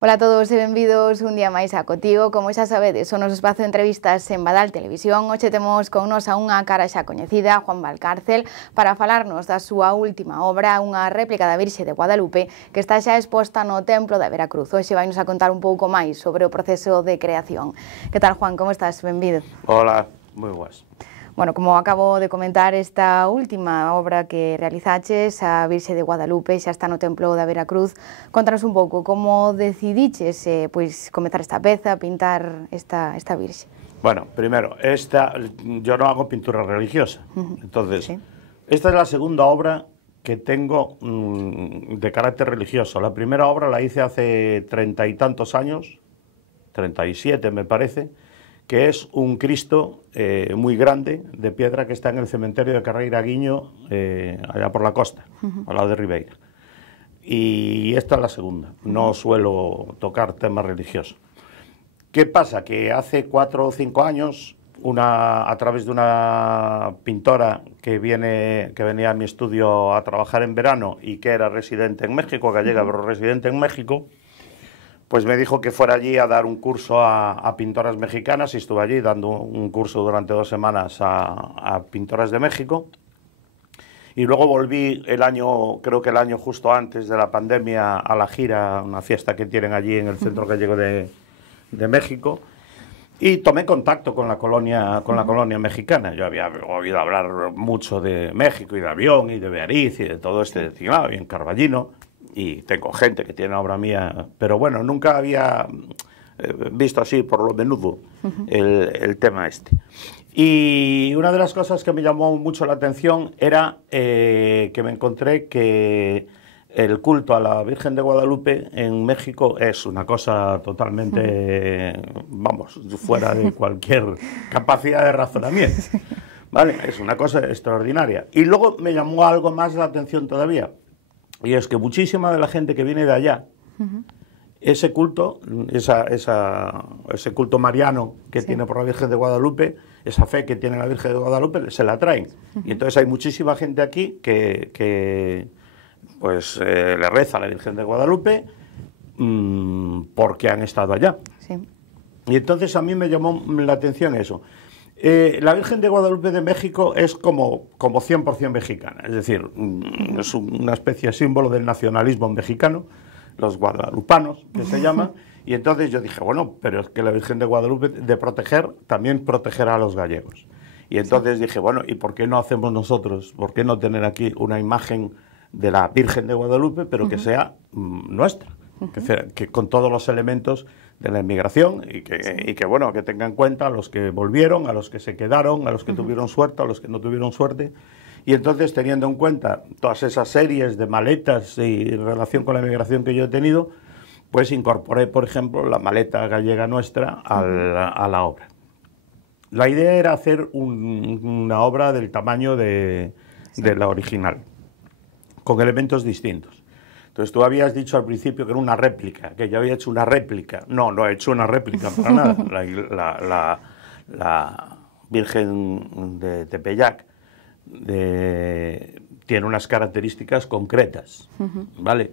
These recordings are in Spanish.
Ola a todos e benvidos un día máis a Cotío. Como xa sabedes, son os espazo de entrevistas en Badal Televisión. Hoxe temos con nos a unha cara xa coñecida, Juan Valcárcel, para falarnos da súa última obra, unha réplica da Virxe de Guadalupe, que está xa exposta no Templo da Veracruz. Hoxe vai nos a contar un pouco máis sobre o proceso de creación. Que tal, Juan? Como estás? Benvido. Hola, moi boas. Bueno, como acabo de comentar, esta última obra que realizaches, a Virxe de Guadalupe, xa está no Templo da Veracruz. Contanos un pouco como decidiches pois comezar esta peza, pintar esta Virxe. Bueno, primero, yo no hago pintura religiosa, entonces, sí. Esta es la segunda obra que tengo de carácter religioso. La primera obra la hice hace 30 y tantos años, 37 me parece, que es un Cristo muy grande, de piedra, que está en el cementerio de Carreira Guiño, allá por la costa, al lado de Ribeira. Y esta es la segunda. No suelo tocar temas religiosos. ¿Qué pasa? Que hace 4 o 5 años, a través de una pintora que venía a mi estudio a trabajar en verano y que era residente en México, gallega, pero residente en México, pues me dijo que fuera allí a dar un curso a pintoras mexicanas, y estuve allí dando un curso durante 2 semanas a pintoras de México. Y luego volví creo que el año justo antes de la pandemia, a la gira, una fiesta que tienen allí en el centro gallego de México, y tomé contacto con la colonia mexicana. Yo había oído hablar mucho de México y de Avión y de Beariz y de todo este tinglado, y en Carballino, y tengo gente que tiene obra mía, pero bueno, nunca había visto así por lo menudo el tema este. Y una de las cosas que me llamó mucho la atención era que me encontré que el culto a la Virgen de Guadalupe en México es una cosa totalmente, vamos, fuera de cualquier capacidad de razonamiento. ¿Vale? Es una cosa extraordinaria. Y luego me llamó algo más la atención todavía, y es que muchísima de la gente que viene de allá, ese culto, ese culto mariano que tiene por la Virgen de Guadalupe, esa fe que tiene la Virgen de Guadalupe, se la traen. Y entonces hay muchísima gente aquí que le reza a la Virgen de Guadalupe porque han estado allá. Sí. Y entonces a mí me llamó la atención eso. La Virgen de Guadalupe de México es como 100% mexicana, es decir, es una especie de símbolo del nacionalismo mexicano, los guadalupanos, que se llama. Y entonces yo dije, bueno, pero es que la Virgen de Guadalupe, de proteger, también protegerá a los gallegos. Y entonces dije, bueno, ¿y por qué no hacemos nosotros, por qué no tener aquí una imagen de la Virgen de Guadalupe, pero que sea nuestra, que con todos los elementos de la inmigración, y que bueno, que tenga en cuenta a los que volvieron, a los que se quedaron, a los que tuvieron suerte, a los que no tuvieron suerte? Y entonces, teniendo en cuenta todas esas series de maletas y en relación con la inmigración que yo he tenido, pues incorporé, por ejemplo, la maleta gallega nuestra a la obra. La idea era hacer una obra del tamaño de la original, con elementos distintos. Entonces tú habías dicho al principio que era una réplica, que yo había hecho una réplica. No, no he hecho una réplica para nada. La Virgen de Tepeyac tiene unas características concretas, ¿vale?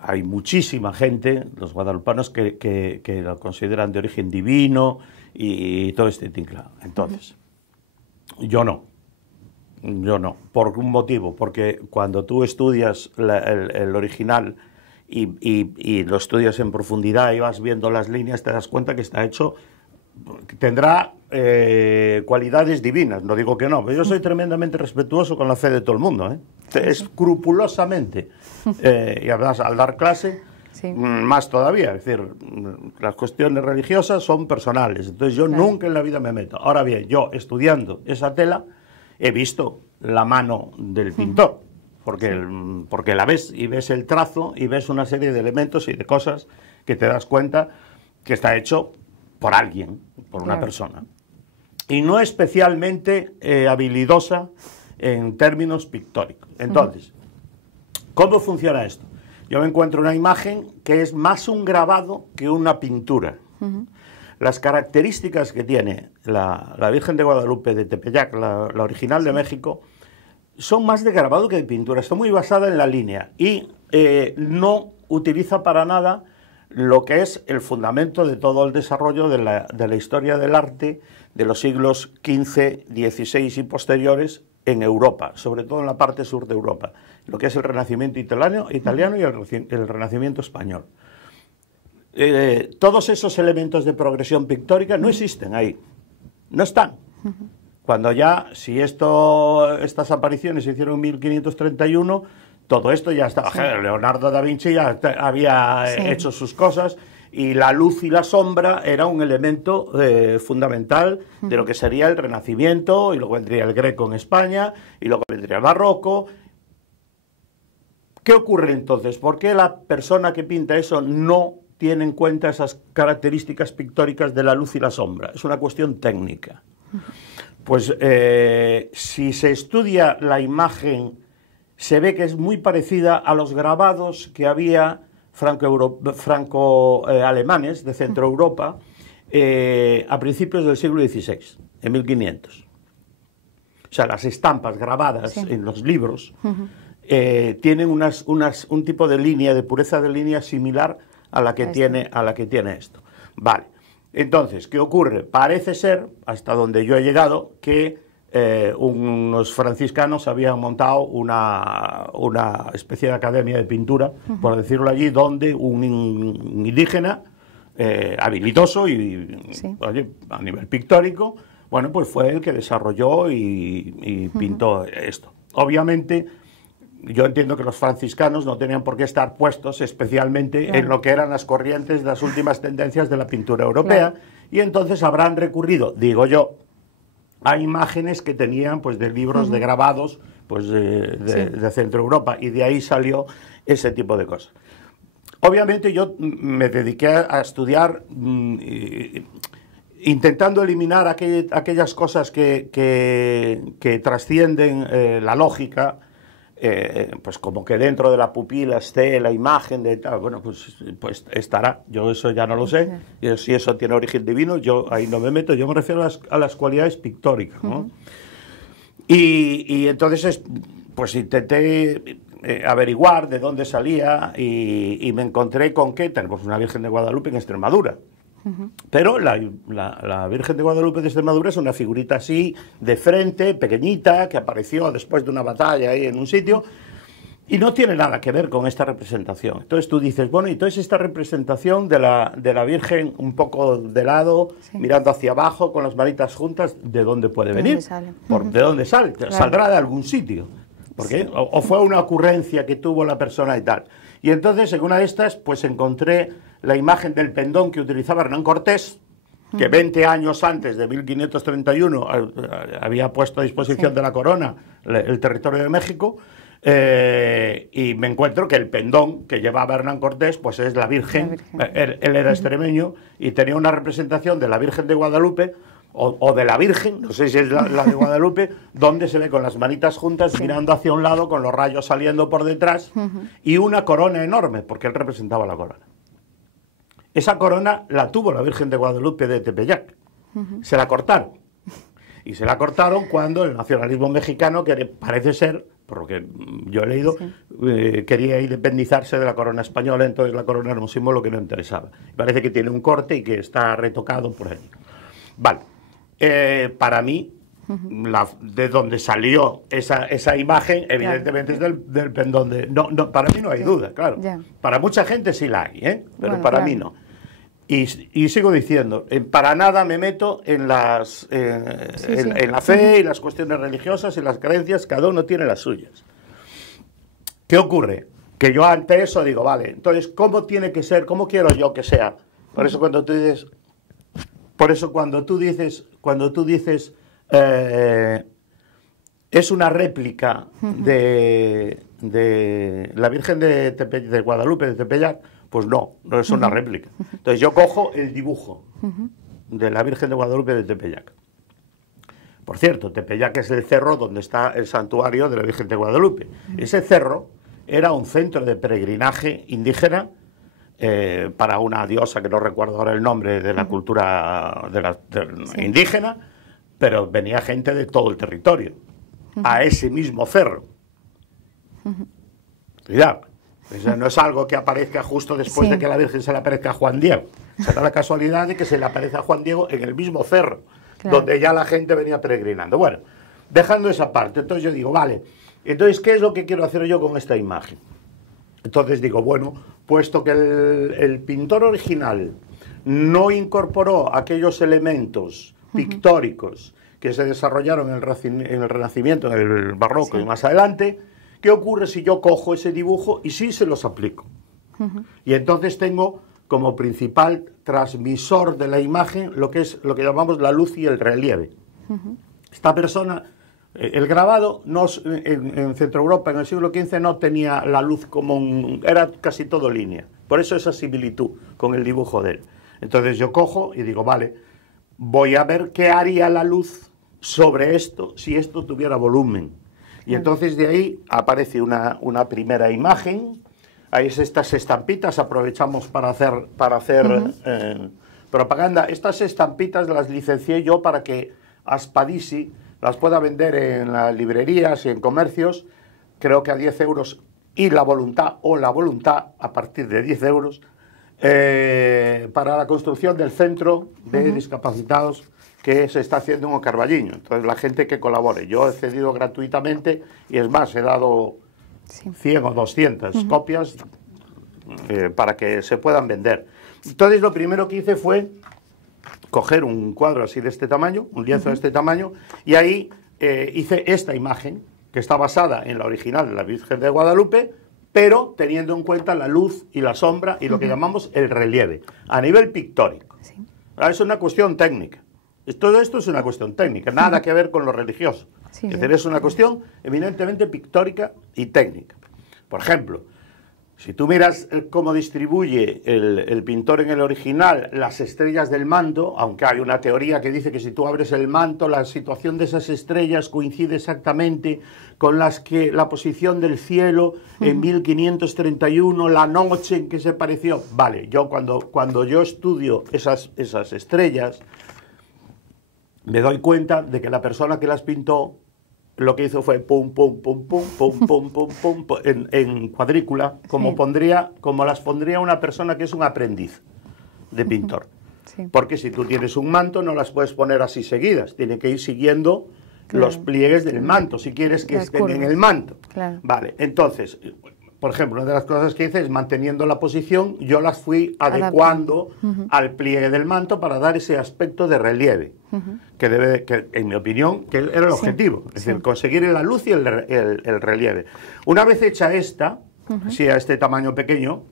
Hay muchísima gente, los guadalupanos, que lo consideran de origen divino y todo este tinglado. Entonces, yo no, por un motivo, porque cuando tú estudias el original y lo estudias en profundidad y vas viendo las líneas, te das cuenta que está hecho, tendrá cualidades divinas, no digo que no, pero yo soy tremendamente respetuoso con la fe de todo el mundo, escrupulosamente, y además al dar clase, más todavía, es decir, las cuestiones religiosas son personales, entonces yo nunca en la vida me meto. Ahora bien, yo estudiando esa tela he visto la mano del pintor, porque la ves y ves el trazo y ves una serie de elementos y de cosas que te das cuenta que está hecho por alguien, por una persona. Y no especialmente habilidosa en términos pictóricos. Entonces, ¿cómo funciona esto? Yo me encuentro una imagen que es más un grabado que una pintura. Las características que tiene la Virgen de Guadalupe de Tepeyac, la original de México, son más de grabado que de pintura. Está muy basada en la línea y no utiliza para nada lo que es el fundamento de todo el desarrollo de la historia del arte de los siglos XV, XVI y posteriores en Europa, sobre todo en la parte sur de Europa, lo que es el Renacimiento italiano y el Renacimiento español. Todos esos elementos de progresión pictórica no existen ahí, no están. Cuando ya, si estas apariciones se hicieron en 1531, todo esto ya estaba. Sí. Leonardo da Vinci ya había hecho sus cosas y la luz y la sombra era un elemento fundamental de lo que sería el Renacimiento, y luego vendría el Greco en España, y luego vendría el Barroco. ¿Qué ocurre entonces? ¿Por qué la persona que pinta eso no tiene en cuenta esas características pictóricas de la luz y la sombra? Es una cuestión técnica. Pues si se estudia la imagen, se ve que es muy parecida a los grabados que había franco-alemanes de Centro Europa a principios del siglo XVI, en 1500. O sea, las estampas grabadas en los libros tienen un tipo de línea, de pureza de línea similar a la que tiene esto. Vale. Entonces, ¿qué ocurre? Parece ser, hasta donde yo he llegado, que unos franciscanos habían montado una especie de academia de pintura, por decirlo allí, donde un indígena habilidoso y oye, a nivel pictórico, bueno, pues fue el que desarrolló y pintó esto. Obviamente, yo entiendo que los franciscanos no tenían por qué estar puestos especialmente en lo que eran las corrientes de las últimas tendencias de la pintura europea, y entonces habrán recurrido, digo yo, a imágenes que tenían pues de libros de grabados pues de Centro Europa, y de ahí salió ese tipo de cosas. Obviamente yo me dediqué a estudiar intentando eliminar aquellas cosas que trascienden la lógica, pues como que dentro de la pupila esté la imagen de tal. Bueno, pues estará, yo eso ya no lo sé, si eso tiene origen divino, yo ahí no me meto, yo me refiero a las cualidades pictóricas, ¿no? Y entonces, pues intenté averiguar de dónde salía y me encontré con que tenemos una Virgen de Guadalupe en Extremadura. Pero la Virgen de Guadalupe de Extremadura es una figurita así, de frente, pequeñita, que apareció después de una batalla ahí en un sitio, y no tiene nada que ver con esta representación. Entonces tú dices, bueno, entonces esta representación de la Virgen un poco de lado, mirando hacia abajo, con las manitas juntas, ¿de dónde puede venir? ¿De dónde sale? Claro. Saldrá de algún sitio. ¿Por o fue una ocurrencia que tuvo la persona y tal. Y entonces, en una de estas, pues encontré la imagen del pendón que utilizaba Hernán Cortés, que 20 años antes de 1531 había puesto a disposición de la corona el territorio de México, y me encuentro que el pendón que llevaba Hernán Cortés pues es la Virgen. Él era extremeño y tenía una representación de la Virgen de Guadalupe, o de la Virgen, no sé si es la de Guadalupe, donde se ve con las manitas juntas mirando hacia un lado, con los rayos saliendo por detrás, y una corona enorme, porque él representaba la corona. Esa corona la tuvo la Virgen de Guadalupe de Tepeyac. Se la cortaron. Y se la cortaron cuando el nacionalismo mexicano, que parece ser, por lo que yo he leído, quería independizarse de la corona española, entonces la corona era un símbolo que no interesaba. Parece que tiene un corte y que está retocado por él. Vale. Para mí, de donde salió esa imagen, evidentemente es del pendón de... No, para mí no hay duda, claro. Para mucha gente sí la hay, pero bueno, para mí no. Y sigo diciendo, para nada me meto en la fe y las cuestiones religiosas y las creencias, cada uno tiene las suyas. ¿Qué ocurre? Que yo ante eso digo, vale, entonces, ¿cómo tiene que ser? ¿Cómo quiero yo que sea? Por eso cuando tú dices... Cuando tú dices es una réplica de la Virgen de Guadalupe de Tepeyac, pues no es una réplica. Entonces yo cojo el dibujo de la Virgen de Guadalupe de Tepeyac. Por cierto, Tepeyac es el cerro donde está el santuario de la Virgen de Guadalupe. Ese cerro era un centro de peregrinaje indígena para una diosa, que no recuerdo ahora el nombre, de la cultura indígena, pero venía gente de todo el territorio a ese mismo cerro. Cuidado, eso no es algo que aparezca justo después de que a la Virgen se le aparezca a Juan Diego. Se da la casualidad de que se le aparece a Juan Diego en el mismo cerro, donde ya la gente venía peregrinando. Bueno, dejando esa parte, entonces yo digo, vale, entonces, ¿qué es lo que quiero hacer yo con esta imagen? Entonces digo, bueno, puesto que el pintor original no incorporó aquellos elementos pictóricos que se desarrollaron en el Renacimiento, en el Barroco y más adelante, ¿qué ocurre si yo cojo ese dibujo y sí se los aplico? Y entonces tengo como principal transmisor de la imagen lo que llamamos la luz y el relieve. Esta persona, el grabado en Centro Europa en el siglo XV no tenía la luz era casi todo línea. Por eso esa similitud con el dibujo de él. Entonces yo cojo y digo, vale, voy a ver qué haría la luz sobre esto si esto tuviera volumen. Y entonces de ahí aparece una primera imagen. Ahí es estas estampitas, aprovechamos para hacer propaganda. Estas estampitas las licencié yo para que Aspadisi las pueda vender en las librerías y en comercios, creo que a 10 euros, y la voluntad a partir de 10 euros, para la construcción del centro de discapacitados que se está haciendo en Ocarballiño. Entonces, la gente que colabore. Yo he cedido gratuitamente y es más, he dado 100 o 200 copias para que se puedan vender. Entonces, lo primero que hice fue coger un cuadro así de este tamaño, un lienzo de este tamaño, y ahí hice esta imagen, que está basada en la original de la Virgen de Guadalupe, pero teniendo en cuenta la luz y la sombra y lo que llamamos el relieve, a nivel pictórico. Es una cuestión técnica. Todo esto es una cuestión técnica, nada que ver con lo religioso. Es decir, es una cuestión eminentemente pictórica y técnica. Por ejemplo, si tú miras cómo distribuye el pintor en el original las estrellas del manto, aunque hay una teoría que dice que si tú abres el manto, la situación de esas estrellas coincide exactamente con la posición del cielo en 1531, la noche en que se apareció. Vale, yo cuando yo estudio esas estrellas, me doy cuenta de que la persona que las pintó lo que hizo fue pum, pum, pum, pum, pum, pum, pum, pum, pum en cuadrícula, como las pondría una persona que es un aprendiz de pintor. Porque si tú tienes un manto no las puedes poner así seguidas, tiene que ir siguiendo los pliegues del manto, si quieres que estén en el manto. Vale, entonces, por ejemplo, una de las cosas que hice es manteniendo la posición, yo las fui adecuando al pliegue del manto para dar ese aspecto de relieve, que en mi opinión, que era el objetivo, es decir, conseguir la luz y el relieve. Una vez hecha esta, así a este tamaño pequeño,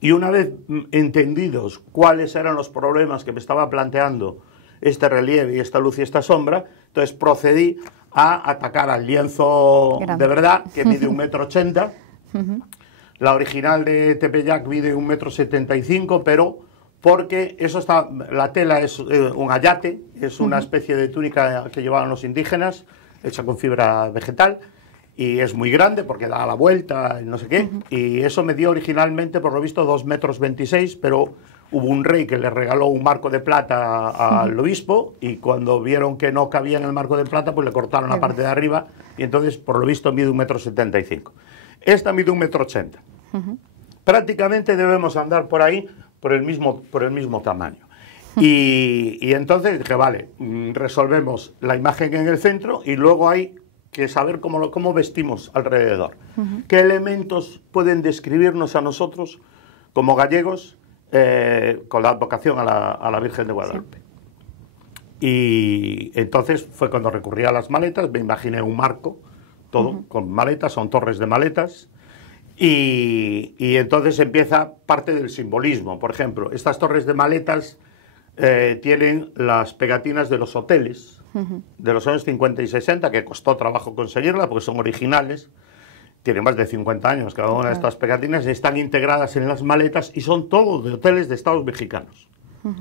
y una vez entendidos cuáles eran los problemas que me estaba planteando este relieve y esta luz y esta sombra, entonces procedí a atacar al lienzo de verdad, que mide 1,80 m. La original de Tepeyac mide 1,75 m, pero porque la tela es un ayate, es una especie de túnica que llevaban los indígenas, hecha con fibra vegetal, y es muy grande porque da la vuelta, no sé qué, y eso me dio originalmente, por lo visto, 2,26 m, pero hubo un rey que le regaló un marco de plata al obispo, y cuando vieron que no cabía en el marco de plata, pues le cortaron la parte de arriba, y entonces, por lo visto, mide 1,75 m. Esta mide 1,80 m. Prácticamente debemos andar por ahí, por el mismo tamaño. Y entonces dije, vale, resolvemos la imagen en el centro, y luego hay que saber cómo vestimos alrededor. ¿Qué elementos pueden describirnos a nosotros como gallegos con la advocación a la Virgen de Guadalupe? Y entonces fue cuando recurrí a las maletas, me imaginé un marco, todo con maletas, son torres de maletas, y entonces empieza parte del simbolismo. Por ejemplo, estas torres de maletas tienen las pegatinas de los hoteles de los años 50 y 60, que costó trabajo conseguirla porque son originales, tienen más de 50 años cada una de estas pegatinas, y están integradas en las maletas y son todo de hoteles de estados mexicanos.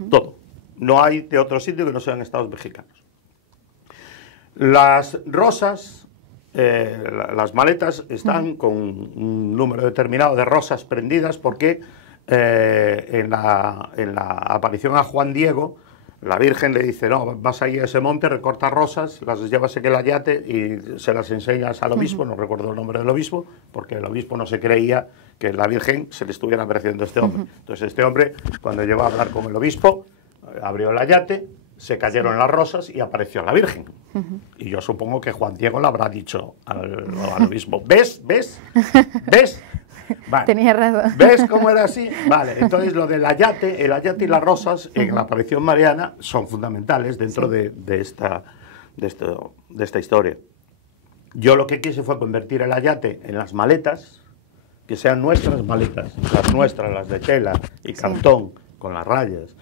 Todo. No hay de otro sitio que no sean estados mexicanos. Las rosas, las maletas están con un número determinado de rosas prendidas porque en la aparición a Juan Diego, la Virgen le dice, no, vas ahí a ese monte, recortas rosas, las llevas en el ayate y se las enseñas al obispo, no recuerdo el nombre del obispo, porque el obispo no se creía que la Virgen se le estuviera apareciendo a este hombre. Entonces este hombre, cuando llegó a hablar con el obispo, abrió el ayate, se cayeron las rosas y apareció la Virgen. Y yo supongo que Juan Diego le habrá dicho al obispo, ¿ves? Vale. Tenía razón. ¿Ves cómo era así? Vale, entonces lo del ayate, el ayate y las rosas en la aparición mariana son fundamentales dentro de esta historia. Yo lo que quise fue convertir el ayate en las maletas, que sean nuestras maletas, las nuestras, las de tela y cartón, con las rayas,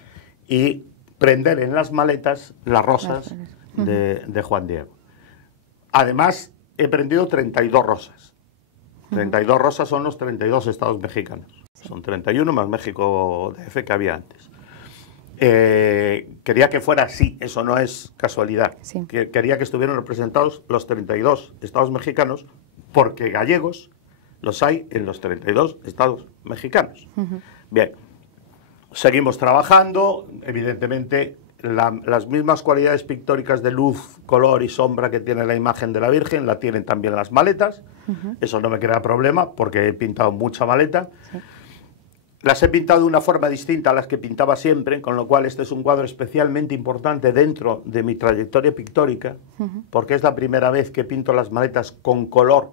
y prender en las maletas las rosas de Juan Diego. Además, he prendido 32 rosas. 32 rosas son los 32 estados mexicanos. Son 31 más México DF que había antes. Quería que fuera así, eso no es casualidad. Quería que estuvieran representados los 32 estados mexicanos, porque gallegos los hay en los 32 estados mexicanos. Bien, seguimos trabajando, evidentemente las mismas cualidades pictóricas de luz, color y sombra que tiene la imagen de la Virgen, la tienen también las maletas. Eso no me crea problema porque he pintado mucha maleta. Las he pintado de una forma distinta a las que pintaba siempre, con lo cual este es un cuadro especialmente importante dentro de mi trayectoria pictórica, porque es la primera vez que pinto las maletas con color,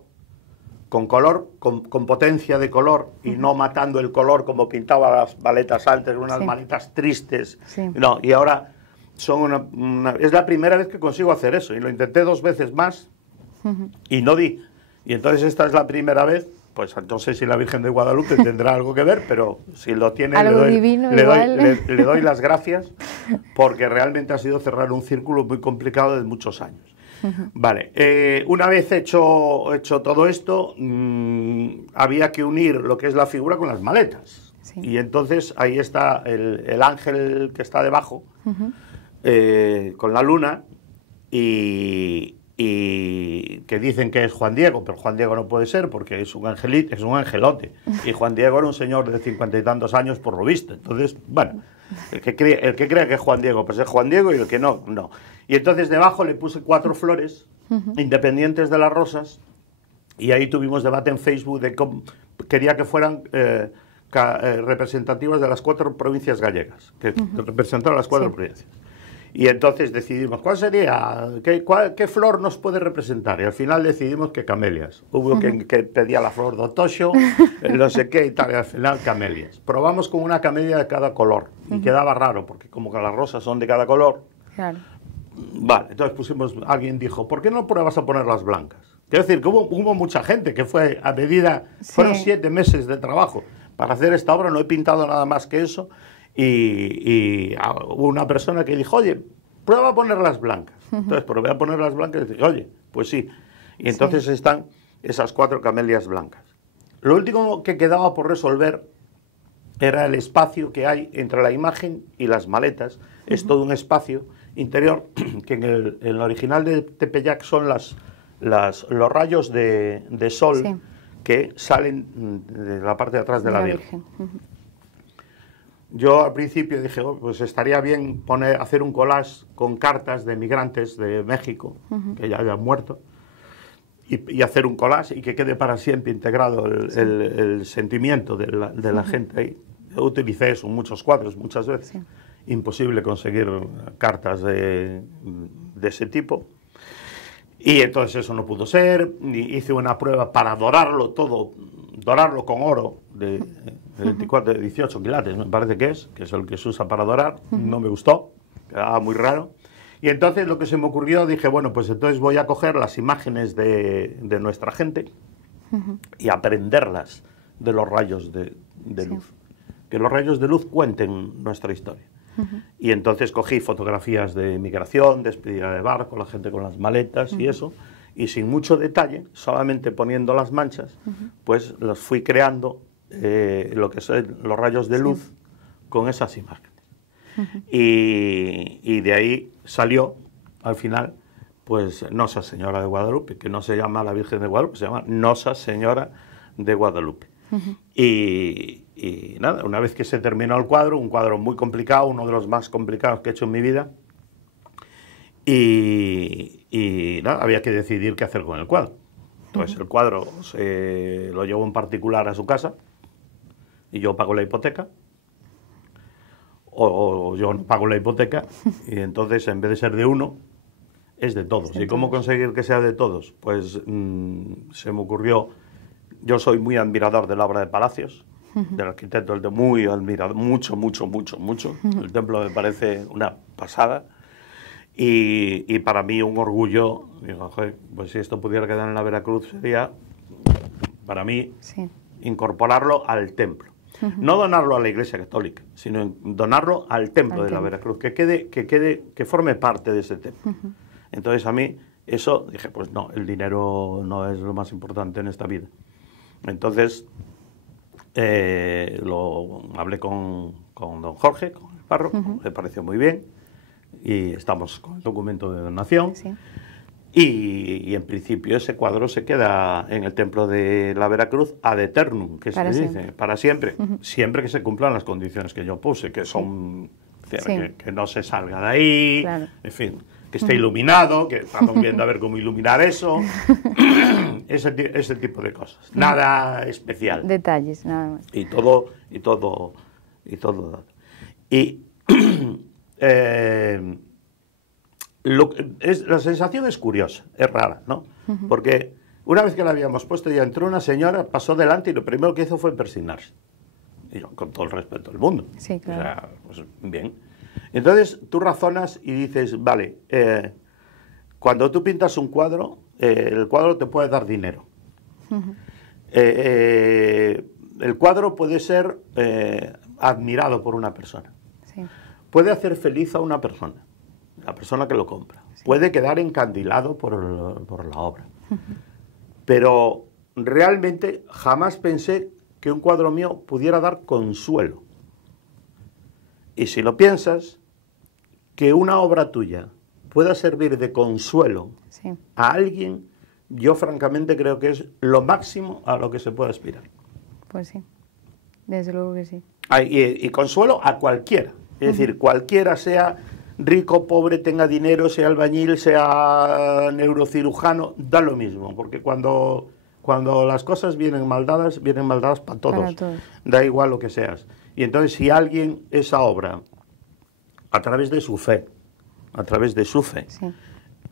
con potencia de color, y no matando el color como pintaba las maletas antes, unas maletas tristes. No, y ahora es la primera vez que consigo hacer eso, y lo intenté 2 veces más y no di. Y entonces esta es la primera vez, pues no sé si la Virgen de Guadalupe tendrá algo que ver, pero si lo tiene le doy las gracias, porque realmente ha sido cerrar un círculo muy complicado de muchos años. Vale, una vez hecho todo esto, había que unir lo que es la figura con las maletas. Y entonces ahí está el ángel que está debajo, con la luna, y que dicen que es Juan Diego, pero Juan Diego no puede ser porque es un angelito, es un angelote, y Juan Diego era un señor de 50 y tantos años por lo visto. Entonces, bueno, el que crea que es Juan Diego, pues es Juan Diego, y el que no, no. Y entonces debajo le puse 4 flores independientes de las rosas, y ahí tuvimos debate en Facebook de cómo quería que fueran representativas de las 4 provincias gallegas, que representaran las 4 provincias. Y entonces decidimos, ¿cuál sería? ¿Qué flor nos puede representar? Y al final decidimos que camelias. Hubo quien que pedía la flor de otoño, no sé qué y tal, y al final camelias. Probamos con una camelia de cada color, y quedaba raro, porque como que las rosas son de cada color. Claro. Vale, entonces alguien dijo, ¿por qué no pruebas a poner las blancas? Quiero decir que hubo mucha gente que fue a medida, fueron 7 meses de trabajo para hacer esta obra, no he pintado nada más que eso. Y hubo una persona que dijo, oye, prueba a poner las blancas. Entonces probé a poner las blancas y dije, oye, pues sí. Y entonces están esas 4 camelias blancas. Lo último que quedaba por resolver era el espacio que hay entre la imagen y las maletas. Es todo un espacio interior que en el original de Tepeyac son los rayos de sol que salen de la parte de atrás de la Virgen. Yo al principio dije, oh, pues estaría bien hacer un collage con cartas de migrantes de México, que ya habían muerto, y hacer un collage y que quede para siempre integrado el sentimiento de la gente ahí. Yo utilicé eso en muchos cuadros, muchas veces. Imposible conseguir cartas de ese tipo. Y entonces eso no pudo ser. Hice una prueba para dorarlo todo, dorarlo con oro de 24, de 18 quilates, me parece que es el que se usa para dorar. No me gustó, quedaba muy raro. Y entonces lo que se me ocurrió, dije, bueno, pues entonces voy a coger las imágenes de nuestra gente y aprenderlas de los rayos de luz. Que los rayos de luz cuenten nuestra historia. Y entonces cogí fotografías de migración, despedida de barco, la gente con las maletas y eso, y sin mucho detalle, solamente poniendo las manchas, pues los fui creando lo que son los rayos de luz con esas imágenes. Y de ahí salió, al final, pues Nosa Señora de Guadalupe, que no se llama la Virgen de Guadalupe, se llama Nosa Señora de Guadalupe. Y nada, una vez que se terminó el cuadro, un cuadro muy complicado, uno de los más complicados que he hecho en mi vida, y nada, había que decidir qué hacer con el cuadro. Entonces el cuadro lo llevo en particular a su casa y yo pago la hipoteca, o yo no pago la hipoteca, y entonces en vez de ser de uno, es de todos. ¿Y cómo conseguir que sea de todos? Pues se me ocurrió, yo soy muy admirador de la obra de Palacios, del arquitecto, el de muy admirador, mucho. El templo me parece una pasada. Y para mí un orgullo, digo, joder, pues si esto pudiera quedar en la Veracruz sería, para mí, incorporarlo al templo. No donarlo a la Iglesia Católica, sino donarlo al templo de la Veracruz, que forme parte de ese templo. Entonces a mí eso, dije, pues no, el dinero no es lo más importante en esta vida. Entonces lo hablé con don Jorge, con el párroco, le pareció muy bien, y estamos con el documento de donación. Y en principio ese cuadro se queda en el templo de la Veracruz ad eternum, que se dice, para siempre, siempre que se cumplan las condiciones que yo puse, que son que no se salga de ahí, en fin, que esté iluminado, que estamos viendo a ver cómo iluminar eso, ese tipo de cosas, nada especial. Detalles, nada más. Y todo. La sensación es curiosa, es rara, ¿no? Porque una vez que la habíamos puesto ya entró una señora, pasó delante y lo primero que hizo fue persignarse. Y yo, con todo el respeto del mundo. Sí, claro. O sea, pues bien. Entonces tú razonas y dices, vale, cuando tú pintas un cuadro, el cuadro te puede dar dinero. El cuadro puede ser admirado por una persona. Puede hacer feliz a una persona. La persona que lo compra. Puede quedar encandilado por la obra. Pero realmente jamás pensé que un cuadro mío pudiera dar consuelo. Y si lo piensas, que una obra tuya pueda servir de consuelo a alguien, yo francamente creo que es lo máximo a lo que se puede aspirar. Pues sí, desde luego que sí. Y consuelo a cualquiera. Es decir, cualquiera, sea rico, pobre, tenga dinero, sea albañil, sea neurocirujano, da lo mismo, porque cuando las cosas vienen mal dadas para todos. Da igual lo que seas. Y entonces si alguien esa obra, a través de su fe,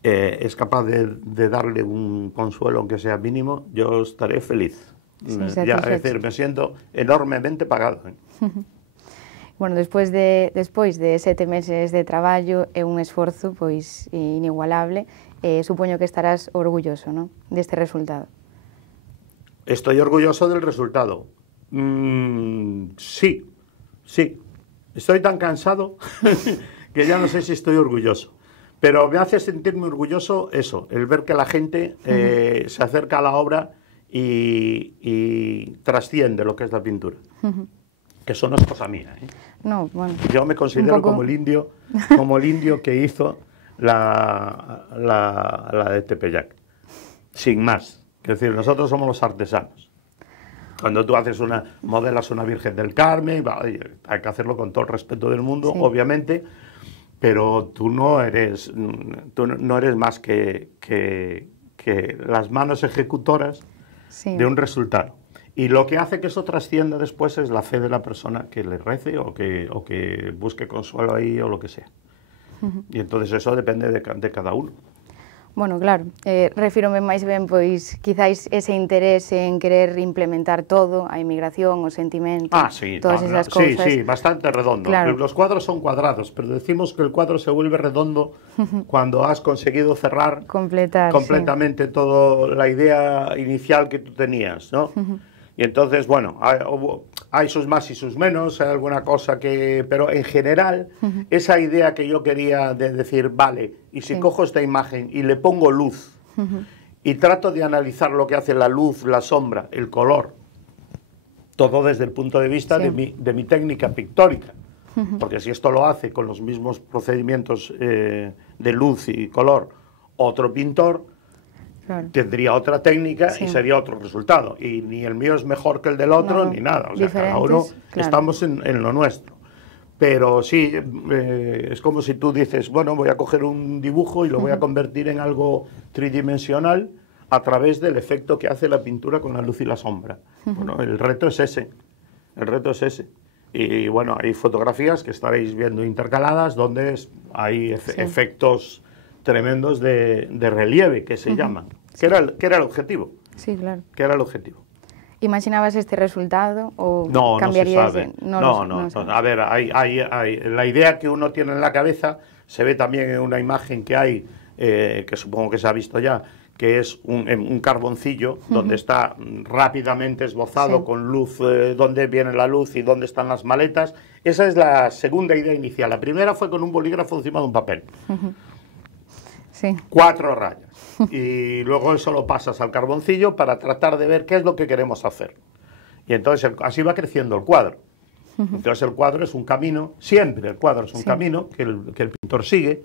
es capaz de darle un consuelo, aunque sea mínimo, yo estaré feliz. Ya, es decir, me siento enormemente pagado. Bueno, despois de 7 meses de traballo e un esforzo pois inigualable, supoño que estarás orgulloso, ¿no?, deste resultado. Estoy orgulloso del resultado. Sí. Estoy tan cansado que ya no sé si estoy orgulloso. Pero me hace sentirme orgulloso eso, el ver que la gente se acerca a la obra y trasciende lo que es la pintura. Que eso no es cosa mía, ¿eh? No, bueno, yo me considero como el indio que hizo la de Tepeyac, sin más. Es decir, nosotros somos los artesanos. Cuando tú modelas una Virgen del Carmen, hay que hacerlo con todo el respeto del mundo, obviamente, pero tú no eres más que las manos ejecutoras de un resultado. Y lo que hace que eso trascienda después es la fe de la persona que le rece o que busque consuelo ahí o lo que sea. Y entonces eso depende de cada uno. Bueno, claro, refírome máis ben, pois, quizáis ese interés en querer implementar todo, a inmigración, o sentimento, todas esas cousas. Sí, bastante redondo. Claro. Los cuadros son cuadrados, pero decimos que el cuadro se vuelve redondo cuando has conseguido cerrar completamente toda la idea inicial que tú tenías, ¿no? Y entonces, bueno, hay sus más y sus menos, hay alguna cosa pero en general, esa idea que yo quería de decir, vale, y si cojo esta imagen y le pongo luz, y trato de analizar lo que hace la luz, la sombra, el color, todo desde el punto de vista de mi técnica pictórica, porque si esto lo hace con los mismos procedimientos de luz y color otro pintor, Claro. tendría otra técnica Sí. y sería otro resultado. Y ni el mío es mejor que el del otro, No, ni nada. O sea, cada diferentes, uno claro. estamos en lo nuestro. Pero sí, es como si tú dices, bueno, voy a coger un dibujo y lo voy a convertir en algo tridimensional a través del efecto que hace la pintura con la luz y la sombra. Bueno, el reto es ese. El reto es ese. Y bueno, hay fotografías que estaréis viendo intercaladas donde hay efectos tremendos de relieve, que se llaman. Que era el objetivo. Sí, claro. Que era el objetivo. ¿Imaginabas este resultado o No, cambiarías? no se sabe. No No. A ver, la idea que uno tiene en la cabeza se ve también en una imagen que hay, que supongo que se ha visto ya, que es un carboncillo donde está rápidamente esbozado Sí. con luz, dónde viene la luz y dónde están las maletas. Esa es la segunda idea inicial. La primera fue con un bolígrafo encima de un papel. Sí, 4 rayas. Y luego eso lo pasas al carboncillo para tratar de ver qué es lo que queremos hacer. Y entonces así va creciendo el cuadro. Entonces el cuadro es un camino, siempre el cuadro es un camino que el pintor sigue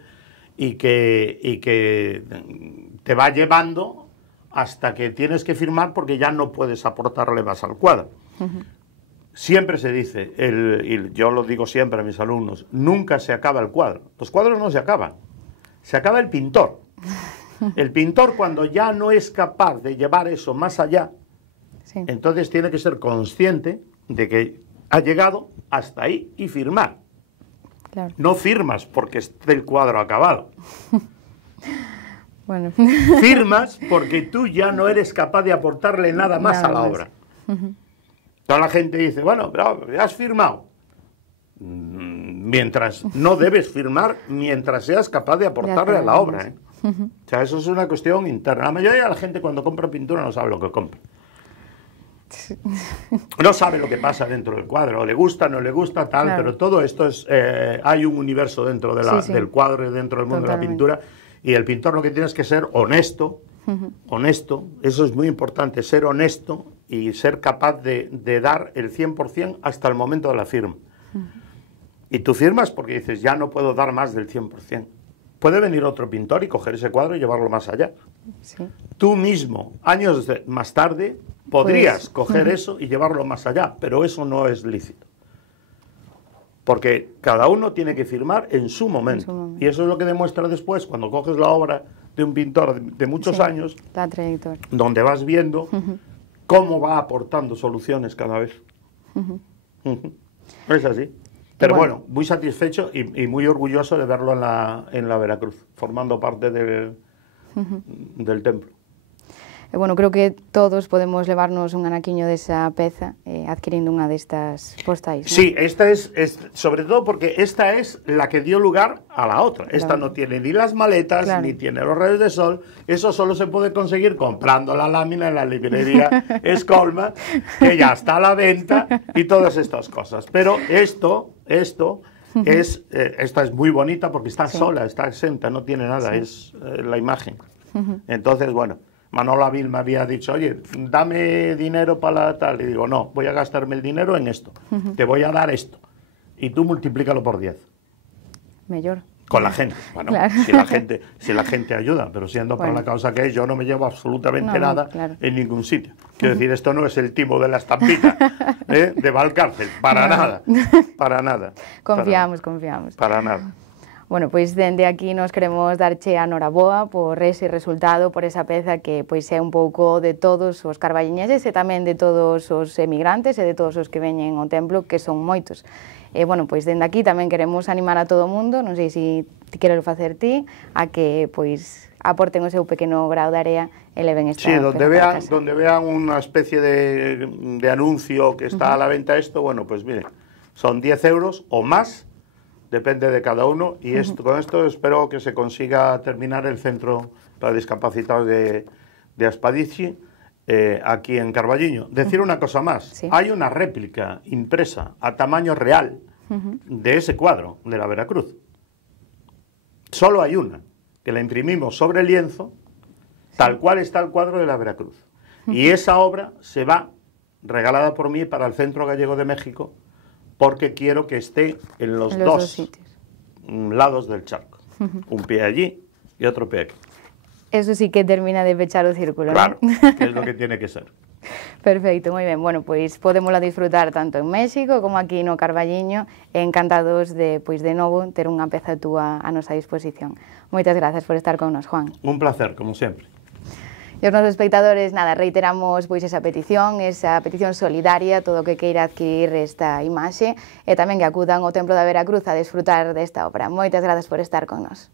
y que te va llevando hasta que tienes que firmar porque ya no puedes aportarle más al cuadro. Siempre se dice, y yo lo digo siempre a mis alumnos, nunca se acaba el cuadro. Los cuadros no se acaban, se acaba el pintor. El pintor, cuando ya no es capaz de llevar eso más allá, sí. entonces tiene que ser consciente de que ha llegado hasta ahí y firmar. Claro. No firmas porque esté el cuadro acabado. Bueno. Firmas porque tú ya no eres capaz de aportarle nada más Nada a la más. obra. Toda la gente dice, bueno, pero has firmado. Mientras no debes firmar mientras seas capaz de aportarle a la obra, ¿eh? O sea, eso es una cuestión interna. La mayoría de la gente cuando compra pintura no sabe lo que compra. No sabe lo que pasa dentro del cuadro, le gusta, no le gusta, tal, Claro. pero todo esto es, hay un universo dentro de Sí, sí. del cuadro y dentro del mundo Totalmente. de la pintura, y el pintor lo que tiene es que ser honesto, honesto, eso es muy importante, ser honesto y ser capaz de dar el 100% hasta el momento de la firma. Y tú firmas porque dices, ya no puedo dar más del 100%. Puede venir otro pintor y coger ese cuadro y llevarlo más allá. Sí. Tú mismo, años más tarde, podrías Pues, coger eso y llevarlo más allá, pero eso no es lícito. Porque cada uno tiene que firmar en su momento. momento. Y eso es lo que demuestra después, cuando coges la obra de un pintor de muchos Sí, años, la trayectoria. donde vas viendo cómo va aportando soluciones cada vez. Es así. Pero bueno, muy satisfecho y muy orgulloso de verlo en la Veracruz, formando parte del templo. Bueno, creo que todos podemos levarnos un anaquiño desa peza adquirindo unha destas postais, ¿no? Sí, esta es sobre todo porque esta es la que dio lugar a la otra. Esta Claro. no tiene ni las maletas, Claro. ni tiene los rayos de sol. Eso solo se puede conseguir comprando la lámina en la librería Escolma, que ya está a la venta y todas estas cosas. Pero esta es muy bonita porque está sola, está exenta, no tiene nada, es la imagen. Entonces, bueno, Manolo Avil me había dicho, oye, dame dinero para la tal. Y digo, no, voy a gastarme el dinero en esto. Te voy a dar esto. Y tú multiplícalo por 10. Mellor. Con la gente. Bueno, Claro. si la gente ayuda, pero siendo para Bueno. la causa que es, yo no me llevo absolutamente No, nada claro. en ningún sitio. Quiero decir, esto no es el timo de la estampita de Valcárcel. Para nada. Para nada. Confiamos. Para nada. Bueno, pois dende aquí nos queremos darche a noraboa por ese resultado, por esa peza que pois é un pouco de todos os carballiñeses e tamén de todos os emigrantes e de todos os que veñen ao templo, que son moitos. E, bueno, pois dende aquí tamén queremos animar a todo o mundo, non sei se ti queres facer ti, a que pois aporten o seu pequeno grao de area e leven esta Sí, peza para casa. donde vean una especie de anuncio que está a la venta esto, bueno, pues mire, son 10 euros o más, depende de cada uno, y con esto espero que se consiga terminar el centro para discapacitados de Aspadici, aquí en Carballiño. Decir una cosa más, Sí. hay una réplica impresa a tamaño real de ese cuadro de la Veracruz. Solo hay una, que la imprimimos sobre el lienzo, tal cual está el cuadro de la Veracruz. Y esa obra se va regalada por mí para el Centro Gallego de México, porque quiero que esté en los dos sitios. lados del charco. Un pie allí y otro pie aquí. Eso sí que termina de pechar o círculo, Claro, ¿no? que es lo que tiene que ser. Perfecto, moi ben. Bueno, pois podémola disfrutar tanto en México como aquí no Carballiño, e encantados de, pois, de novo ter unha peza túa a nosa disposición. Moitas grazas por estar con nos, Juan. Un placer, como sempre. E os nosos espectadores, nada, reiteramos pois esa petición solidaria, todo o que queira adquirir esta imaxe, e tamén que acudan ao Templo da Veracruz a disfrutar desta obra. Moitas grazas por estar con nos.